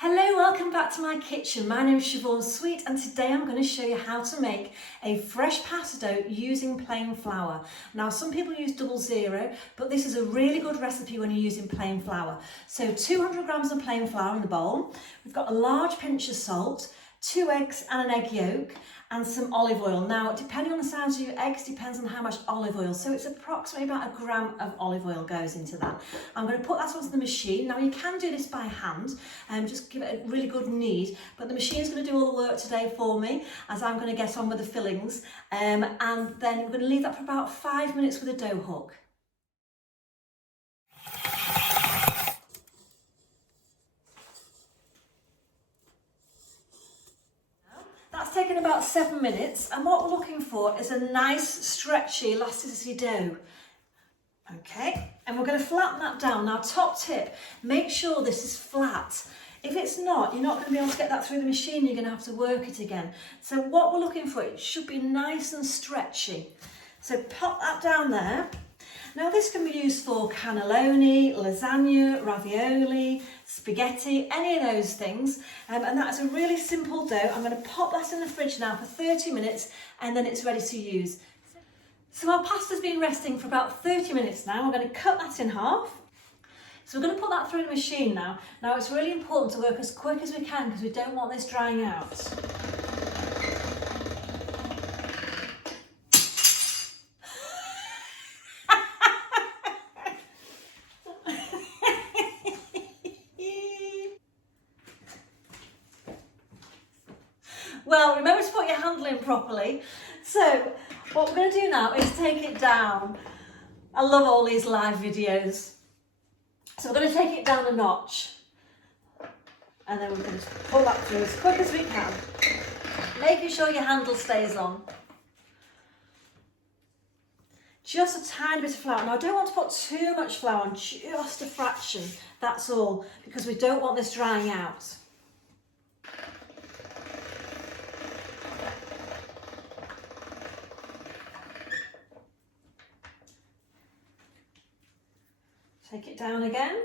Hello, welcome back to my kitchen. My name is Siobhan Sweet and today I'm going to show you how to make a fresh pasta dough using plain flour. Now some people use 00, but this is a really good recipe when you're using plain flour. So 200 grams of plain flour in the bowl. We've got a large pinch of salt, 2 eggs and an egg yolk and some olive oil. Now depending on the size of your eggs depends on how much olive oil, so it's approximately about 1 gram of olive oil goes into that. I'm going to put that onto the machine. Now you can do this by hand and just give it a really good knead, but the machine is going to do all the work today for me as I'm going to get on with the fillings, and then we're going to leave that for about 5 minutes with a dough hook. That's taken about 7 minutes, and what we're looking for is a nice stretchy elasticity dough. Okay, and we're going to flatten that down. Now top tip, make sure this is flat. If it's not, you're not going to be able to get that through the machine, you're going to have to work it again. So what we're looking for, it should be nice and stretchy. So pop that down there. Now this can be used for cannelloni, lasagna, ravioli, spaghetti, any of those things. And that's a really simple dough. I'm going to pop that in the fridge now for 30 minutes and then it's ready to use. So our pasta's been resting for about 30 minutes now. We're going to cut that in half. So we're going to put that through the machine now. Now it's really important to work as quick as we can because we don't want this drying out. Well, remember to put your handle in properly. So what we're going to do now is take it down. I love all these live videos. So we're going to take it down a notch. And then we're going to pull that through as quick as we can. Making sure your handle stays on. Just a tiny bit of flour. Now I don't want to put too much flour on, just a fraction. That's all, because we don't want this drying out. Take it down again.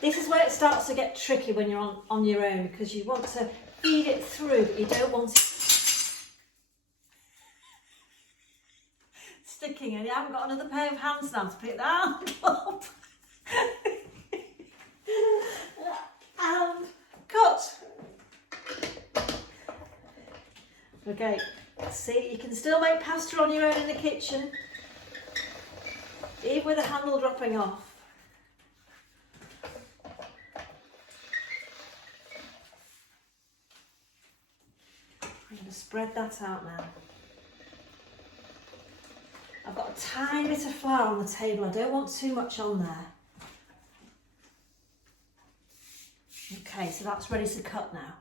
This is where it starts to get tricky when you're on your own, because you want to feed it through, but you don't want it sticking, and you haven't got another pair of hands now to pick that up. And cut. Okay, see, you can still make pasta on your own in the kitchen, even with the handle dropping off. I'm going to spread that out now. I've got a tiny bit of flour on the table, I don't want too much on there. Okay, so that's ready to cut now.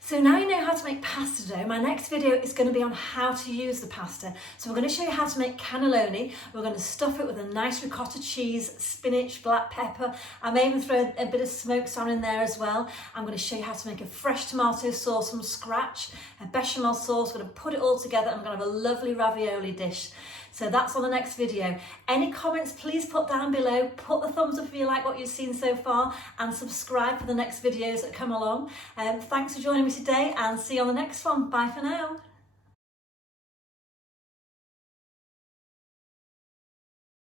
So now you know how to make pasta dough. My next video is going to be on how to use the pasta. So we're going to show you how to make cannelloni. We're going to stuff it with a nice ricotta cheese, spinach, black pepper. I may even throw a bit of smoked salmon in there as well. I'm going to show you how to make a fresh tomato sauce from scratch, a bechamel sauce. We're going to put it all together and we're going to have a lovely ravioli dish. So that's on the next video. Any comments, please put down below. Put the thumbs up if you like what you've seen so far and subscribe for the next videos that come along. Thanks for joining me today and see you on the next one. Bye for now.